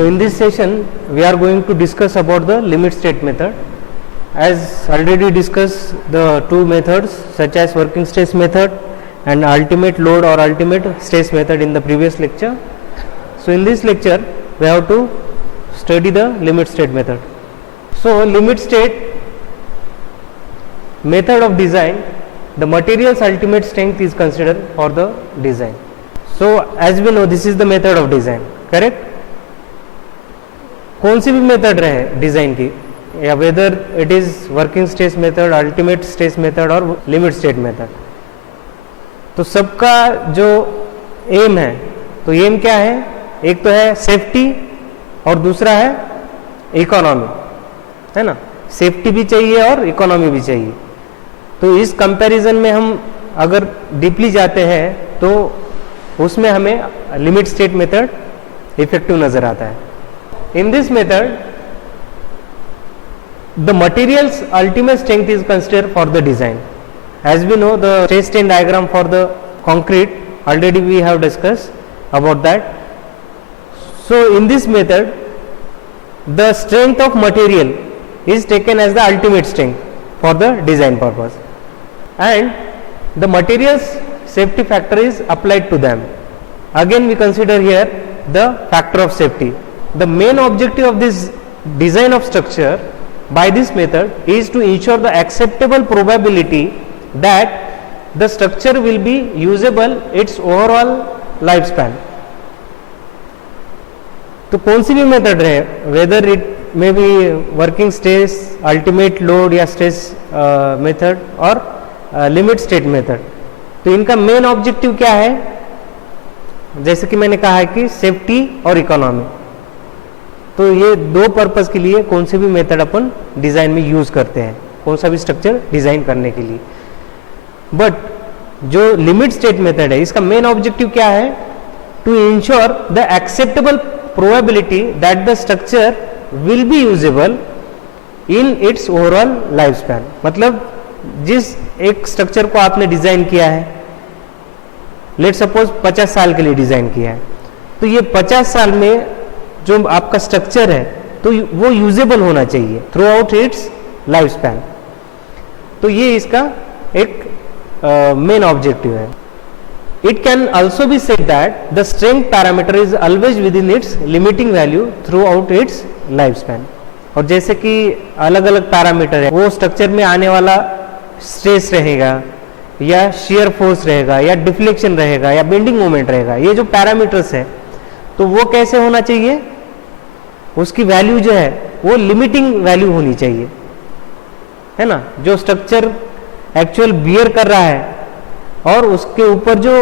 So in this session we are going to discuss about the limit state method. As already discussed the two methods such as working stress method and ultimate load or ultimate stress method in the previous lecture. So in this lecture we have to study the limit state method. So limit state method of design, the material's ultimate strength is considered for the design. So as we know this is the method of design, correct? कौन सी भी method रहे design की, या whether it is working stress method, ultimate stress method और limit state method, तो सबका जो M है, तो एम क्या है? एक तो है सेफ्टी और दूसरा है इकोनॉमी, है ना? सेफ्टी भी चाहिए और इकोनॉमी भी चाहिए. तो इस कंपैरिजन में हम अगर डीपली जाते हैं तो उसमें हमें लिमिट स्टेट मेथड इफेक्टिव नज़र आता है. In this method, the material's ultimate strength is considered for the design. As we know, the stress strain diagram for the concrete already we have discussed about that. So in this method, the strength of material is taken as the ultimate strength for the design purpose, and the material's safety factor is applied to them. Again we consider here the factor of safety. The main objective of this design of structure by this method is to ensure the acceptable probability that the structure will be usable its overall lifespan. तो कौन सी भी method रहे, whether it may be working stress, ultimate load या stress method और limit state method, तो इनका main objective क्या है? जैसे कि मैंने कहा है कि सेफ्टी और इकोनॉमी. तो ये दो पर्पस के लिए कौन से भी मेथड अपन डिज़ाइन में यूज़ करते हैं, कौन सा भी स्ट्रक्चर डिज़ाइन करने के लिए. बट जो लिमिट स्टेट मेथड है इसका मेन ऑब्जेक्टिव क्या है? To ensure the acceptable probability that the structure will be usable in its overall life span. मतलब जिस एक स्ट्रक्चर को आपने डिज़ाइन किया है, लेट सपोज 50 साल के लिए डिज़ाइन किया है, तो ये 50 साल में जो आपका स्ट्रक्चर है तो वो यूजेबल होना चाहिए through out it's life span. तो ये इसका एक मेन ऑब्जेक्टिव है. It can also be said that the strength parameter is always with in its limiting value through out it's life span. और जैसे कि अलग अलग पैरामीटर है, वो स्ट्रक्चर में आने वाला स्ट्रेस रहेगा या शियर फोर्स रहेगा या डिफ्लेक्शन रहेगा या बेंडिंग मोमेंट रहेगा, ये जो पैरामीटर्स है तो वो कैसे होना चाहिए? उसकी वैल्यू जो है वो लिमिटिंग वैल्यू होनी चाहिए, है ना? जो स्ट्रक्चर एक्चुअल बियर कर रहा है और उसके ऊपर जो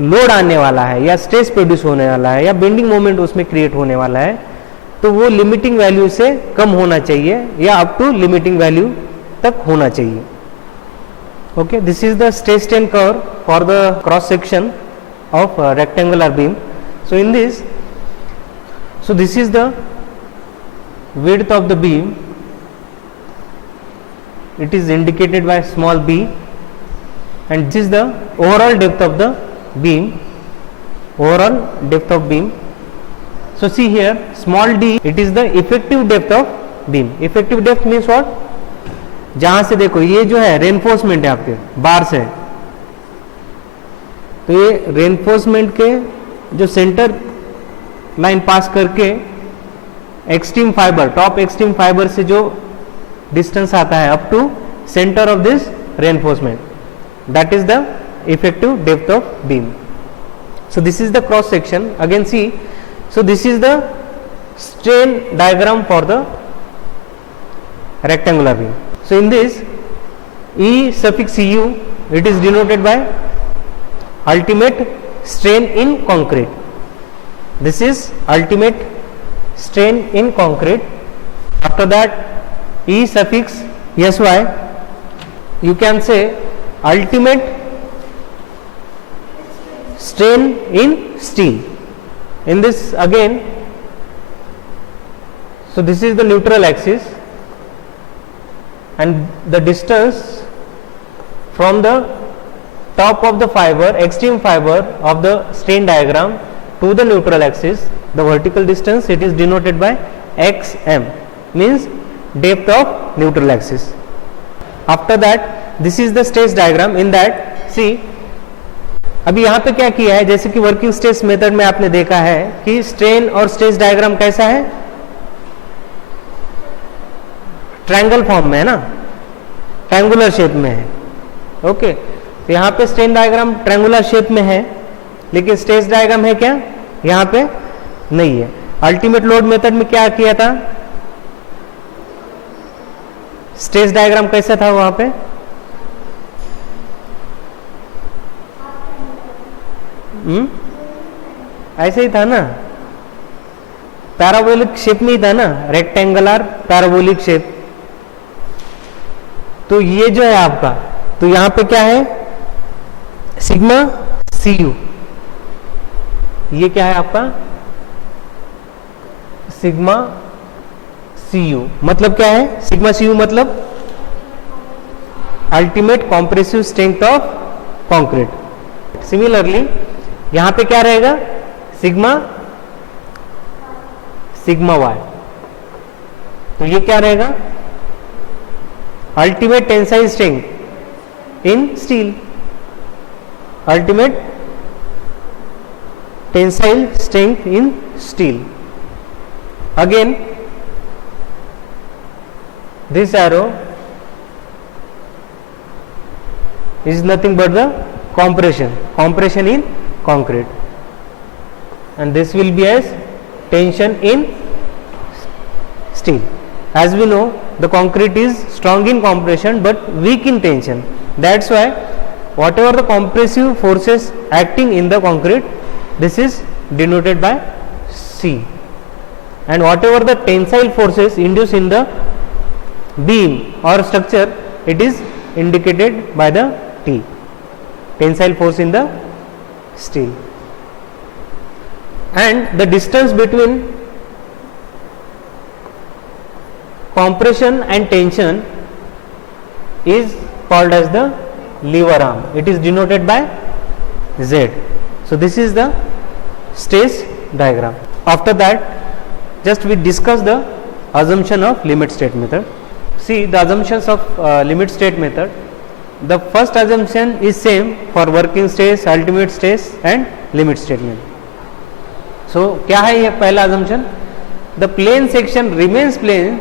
लोड आने वाला है या स्ट्रेस प्रोड्यूस होने वाला है या बेंडिंग मोमेंट उसमें क्रिएट होने वाला है, तो वो लिमिटिंग वैल्यू से कम होना चाहिए या अप टू लिमिटिंग वैल्यू तक होना चाहिए. Okay, this is the stress strain curve for the cross section of rectangular beam. So in this, so this is the width of the beam. It is indicated by small b, and this is the overall depth of the beam. Overall depth of beam. So see here, small d. It is the effective depth of beam. Effective depth means what? जहाँ से देखो ये जो है reinforcement है आपके बार से, तो ये रेनफोर्समेंट के जो सेंटर लाइन पास करके extreme fibre, top extreme fibre से जो डिस्टेंस आता है up to centre of this reinforcement, that is the effective depth of beam. So this is the cross section. Again see, so this is the strain diagram for the rectangular beam. So in this E suffix U, it is denoted by ultimate strain in concrete. This is ultimate strain in concrete. After that, E suffix SY, you can say ultimate strain in steel. In this again, so this is the neutral axis and the distance from the top of the fiber, extreme fiber of the strain diagram to the neutral axis the vertical distance, it is denoted by xm, means depth of neutral axis. After that, this is the stress diagram. In that, see, अभी यहाँ पे क्या किया है, जैसे कि working stress method में आपने देखा है कि स्ट्रेन और स्ट्रेस डायग्राम कैसा है, ट्रायंगल फॉर्म में है ना, ट्रायंगुलर शेप में है. ओके, तो यहाँ पे स्ट्रेन डायग्राम ट्रायंगुलर शेप में है, लेकिन स्ट्रेस डायग्राम है क्या, यहाँ पे नहीं है. अल्टीमेट लोड मेथड में क्या किया था, स्ट्रेस डायग्राम कैसा था वहां पे, ऐसे ही था ना, पैराबोलिक शेप में ही था ना, रेक्टेंगुलर पैराबोलिक शेप. तो ये जो है आपका, तो यहां पे क्या है, सिग्मा सी यू, ये क्या है आपका सिग्मा सी यू. मतलब क्या है सिग्मा सी यू, मतलब ultimate compressive strength of concrete. Similarly यहां पे क्या रहेगा, सिग्मा सिग्मा वाई. तो ये क्या रहेगा, ultimate tensile strength in steel, ultimate tensile strength in steel. Again this arrow is nothing but the compression in concrete, and this will be as tension in steel. As we know, the concrete is strong in compression but weak in tension. That's why whatever the compressive forces acting in the concrete, this is denoted by C, and whatever the tensile forces induced in the beam or structure, it is indicated by the T, tensile force in the steel. And the distance between compression and tension is called as the lever arm. It is denoted by Z. So this is the stress diagram. After that, just we discuss the assumption of limit state method. See the assumptions of limit state method. The first assumption is same for working stress, ultimate stress and limit state method. So क्या है ये पहला assumption? The plane section remains plane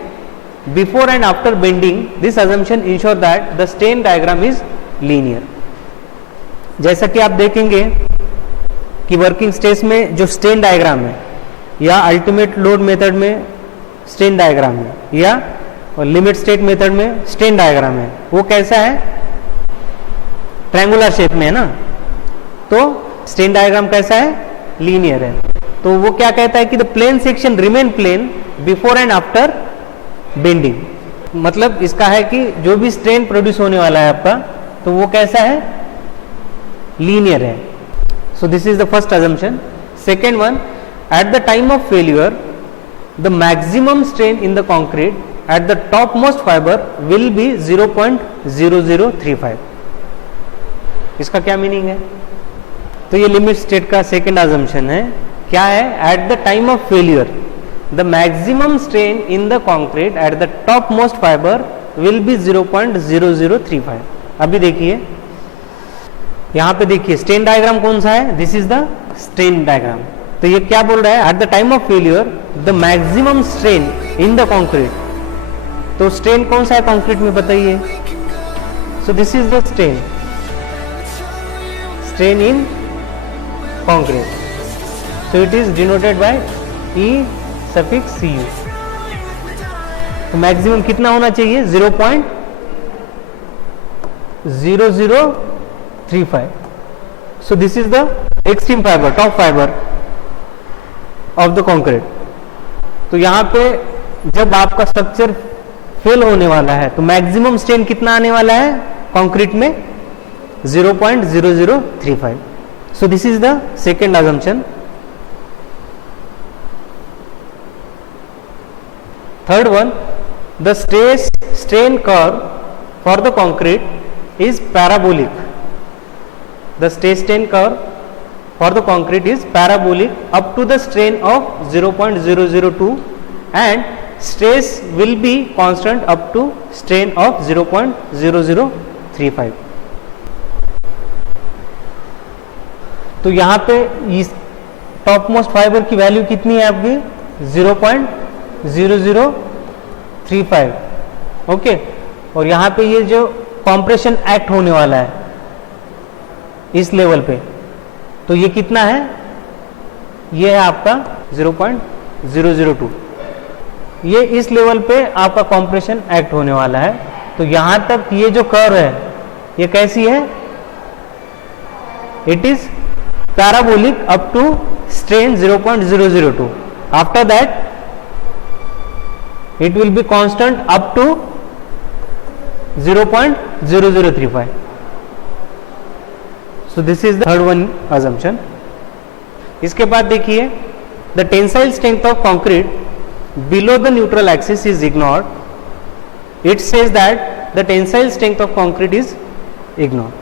before and after bending. This assumption ensure that the strain diagram is linear. जैसा कि आप देखेंगे कि working stress में जो स्ट्रेन डायग्राम है या अल्टीमेट लोड मेथड में स्ट्रेन डायग्राम है या और लिमिट स्टेट मेथड में स्ट्रेन डायग्राम है, वो कैसा है, ट्रायंगुलर शेप में है ना. तो स्ट्रेन डायग्राम कैसा है, लीनियर है. तो वो क्या कहता है कि the plane section remain plane before and after bending. मतलब इसका है कि जो भी स्ट्रेन प्रोड्यूस होने वाला है आपका, तो वो कैसा है, लीनियर है. सो this is the first assumption. Second one, eight the time of failure the maximum strain in the concrete at the topmost fiber will be 0.0035. इसका क्या मीनिंग है, तो ये लिमिट स्टेट का सेकेंड अजम्पशन है. क्या है, eight the time of failure the maximum strain in the concrete at the top most fibre will be 0.0035. अभी देखिए यहां पे देखिए स्ट्रेन डायग्राम कौन सा है, this is the strain diagram. तो ये क्या बोल रहा है, eight the time of failure the maximum strain in the concrete. तो स्ट्रेन कौन सा है कंक्रीट में बताइए. सो this is the strain in concrete. So it is denoted by E suffix Cu. तो मैक्सिमम कितना होना चाहिए, 0.0035. सो this is the extreme fibre, top fibre of the concrete. तो यहां पे जब आपका स्ट्रक्चर फेल होने वाला है तो मैक्सिमम स्ट्रेन कितना आने वाला है कंक्रीट में, 0.0035. सो this is the second assumption. Third one, the stress strain curve for the concrete is parabolic. The stress strain curve for the concrete is parabolic up to the strain of 0.002 and stress will be constant up to strain of 0.0035. तो यहाँ पे इस top most fibre की value कितनी है आपकी 0.0035. Okay, और यहाँ पे ये जो कॉम्प्रेशन एक्ट होने वाला है इस लेवल पे, तो ये कितना है, ये है आपका 0.002. ये इस लेवल पे आपका कॉम्प्रेशन एक्ट होने वाला है. तो यहां तक ये जो कर्व है ये कैसी है, it is parabolic up to strain 0.002. After that it will be constant up to 0.0035. So this is the third one assumption. इसके बाद देखिए, the tensile strength of concrete below the neutral axis is ignored. It says that the tensile strength of concrete is ignored.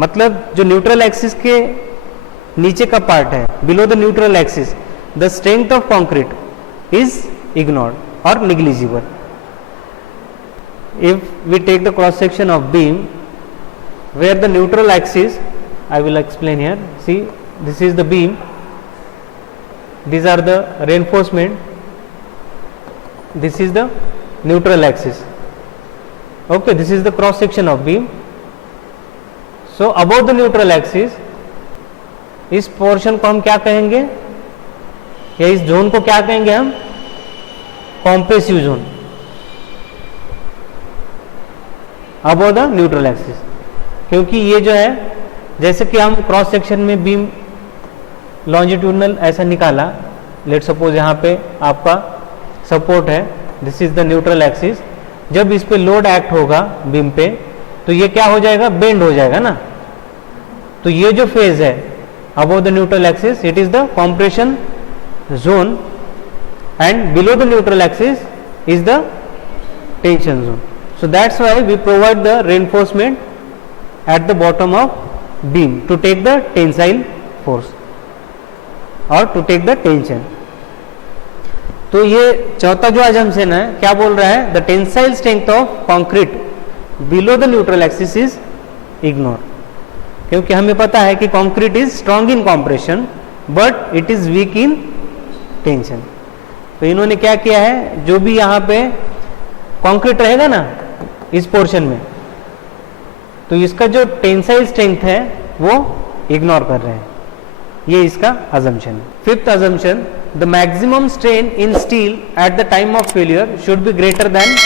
मतलब जो neutral axis के नीचे का part है, below the neutral axis, the strength of concrete is ignored or negligible. If we take the cross section of beam where the neutral axis, I will explain here, see this is the beam, these are the reinforcement, this is the neutral axis. Okay, this is the cross section of beam. So above the neutral axis, इस portion को हम क्या कहेंगे, या इस zone को क्या कहेंगे हम, compressive zone above the neutral axis. क्योंकि ये जो है, जैसे कि हम क्रॉस सेक्शन में बीम लॉन्जिट्यूडनल ऐसा निकाला, लेट सपोज यहाँ पे आपका सपोर्ट है, this is the neutral axis. जब इस पे लोड एक्ट होगा बीम पे, तो ये क्या हो जाएगा, बेंड हो जाएगा ना. तो ये जो फेज है above the neutral axis, it is the compression zone and below the neutral axis is the tension zone. So that's why we provide the reinforcement at the bottom of beam to take the tensile force or to take the tension. तो ये चौथा जो assumption है क्या बोल रहा है, the tensile strength of concrete below the neutral axis is ignored. क्योंकि हमें पता है कि concrete is strong in compression but it is weak in tension. तो इन्होंने क्या किया है, जो भी यहाँ पे concrete रहेगा ना इस पोर्शन में, तो इसका जो टेंसाइल स्ट्रेंथ है वो इग्नोर कर रहे हैं. ये इसका अजम्पशन है. Fifth assumption, the maximum strain in steel at the time of failure should be greater than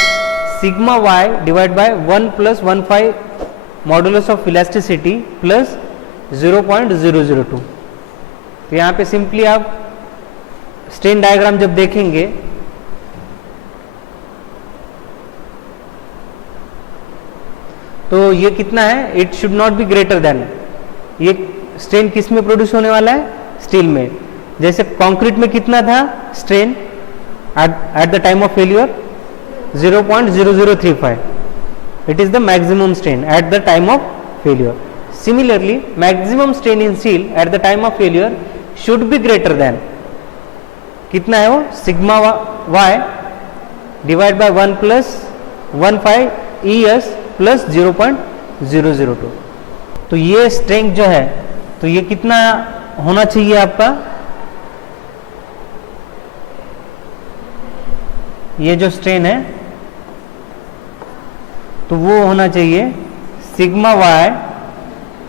sigma Y divide by 1 + 1/5 modulus of elasticity plus 0.002. तो यहाँ पे सिंपली आप स्ट्रेन डायग्राम जब देखेंगे, तो ये कितना है, it should not be greater then, ये स्ट्रेन किस में प्रोड्यूस होने वाला है, स्टील में. जैसे कंक्रीट में कितना था strain at the time of failure, 0.0035. It is the maximum strain at the time of failure. Similarly maximum strain in steel at the time of failure should be greater than, कितना है वो, sigma Y divide by 1 + 1/5 ES plus 0.002. तो ये strength जो है, तो ये कितना होना चाहिए आपका, ये जो स्ट्रेन है तो वो होना चाहिए sigma Y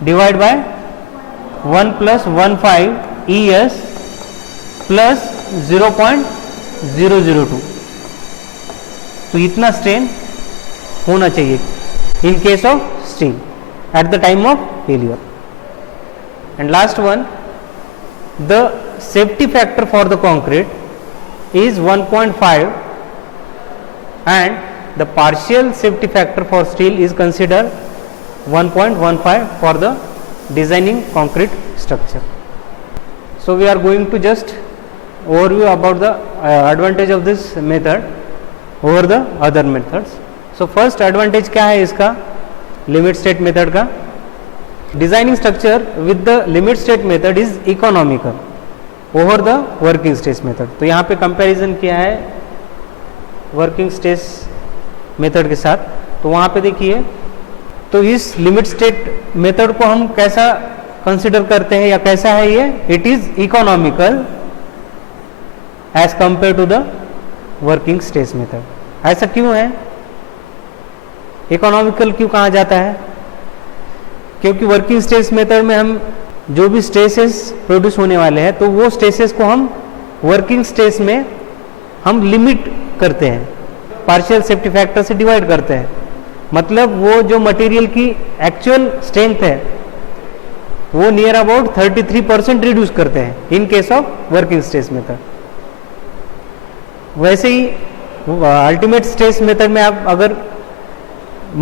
divide by 1 + 1/5 ES plus 0.002. तो इतना स्ट्रेन होना चाहिए in case of steel at the time of failure. And last one, the safety factor for the concrete is 1.5 and the partial safety factor for steel is considered 1.15 for the designing concrete structure. So we are going to just overview about the advantage of this method over the other methods. So first advantage क्या है इसका, limit state method का, designing structure with the limit state method is economical over the working stress method. तो यहाँ पे comparison किया है working stress method के साथ. तो वहाँ पे देखिए, तो इस लिमिट स्टेट मेथड को हम कैसा कंसिडर करते हैं या कैसा है ये, it is economical as compare to the working stress method. ऐसा क्यों है, इकोनॉमिकल क्यों कहा जाता है? क्योंकि वर्किंग स्ट्रेस मेथड में हम जो भी स्ट्रेसेस प्रोड्यूस होने वाले हैं, तो वो स्ट्रेसेस को हम वर्किंग स्ट्रेस में हम लिमिट करते हैं, पार्शियल सेफ्टी फैक्टर से डिवाइड करते हैं. मतलब वो जो मटेरियल की एक्चुअल स्ट्रेंथ है वो नियर अबाउट 33% रिड्यूस करते हैं in case of working stress method. वैसे ही अल्टीमेट स्ट्रेस मेथड में आप अगर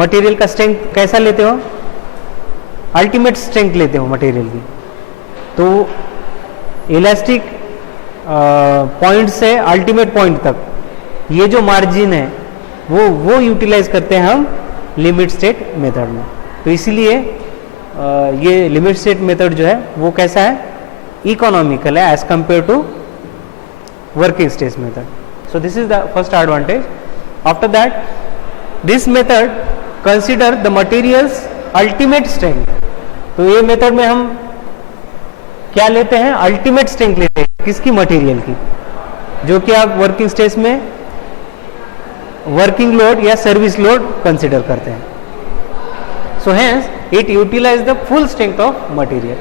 मटेरियल का स्ट्रेंथ कैसा लेते हो, अल्टीमेट स्ट्रेंथ लेते हो मटेरियल की, तो इलास्टिक पॉइंट से अल्टीमेट पॉइंट तक ये जो मार्जिन है वो यूटिलाइज करते हैं हम लिमिट स्टेट मेथड में. तो इसीलिए ये लिमिट स्टेट मेथड जो है वो कैसा है, इकोनॉमिकल है as compare to working stress method. So this is the first advantage. After that this method consider the materials ultimate strength. तो ये मेथड में हम क्या लेते हैं, अल्टीमेट स्ट्रेंथ लेते हैं. किसकी, मटेरियल की, जो कि आप वर्किंग स्ट्रेस में वर्किंग लोड या सर्विस लोड कंसिडर करते हैं. So hence it utilise the full strength of material.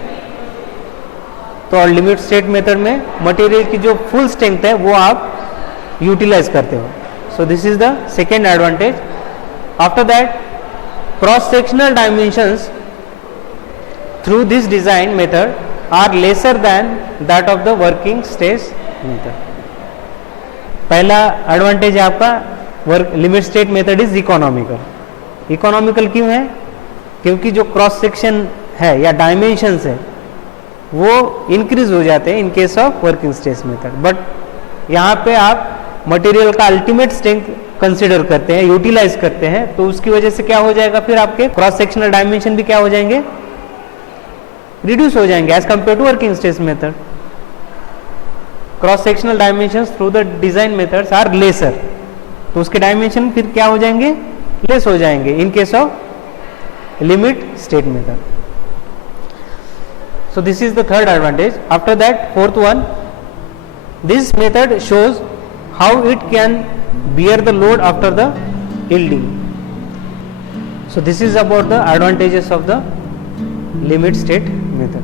तो लिमिट स्टेट मेथड में मटेरियल की जो फुल स्ट्रेंथ है वो आप यूटिलाइज करते हो. So this is the second advantage. After that cross sectional dimensions through this design method are lesser than that of the working stress method. पहला advantage है आपका, work limit state method is economical. Economical क्यों है, क्योंकि जो cross section है या dimensions है वो इंक्रीज हो जाते हैं in case of working stress method. But यहाँ पे आप मटेरियल का अल्टीमेट स्ट्रेंथ कंसिडर करते हैं, यूटिलाइज करते हैं, तो उसकी वजह से क्या हो जाएगा, फिर आपके क्रॉस सेक्शनल डायमेंशन भी क्या हो जाएंगे, रिड्यूस हो जाएंगे as compare to working stress method. Cross sectional dimensions through the design methods are lesser. तो उसके डायमेंशन फिर क्या हो जाएंगे, लेस हो जाएंगे in case of limit state method. So this is the third advantage. After that, fourth one, this method shows how it can bear the load after the yielding. So this is about the advantages of the limit state method.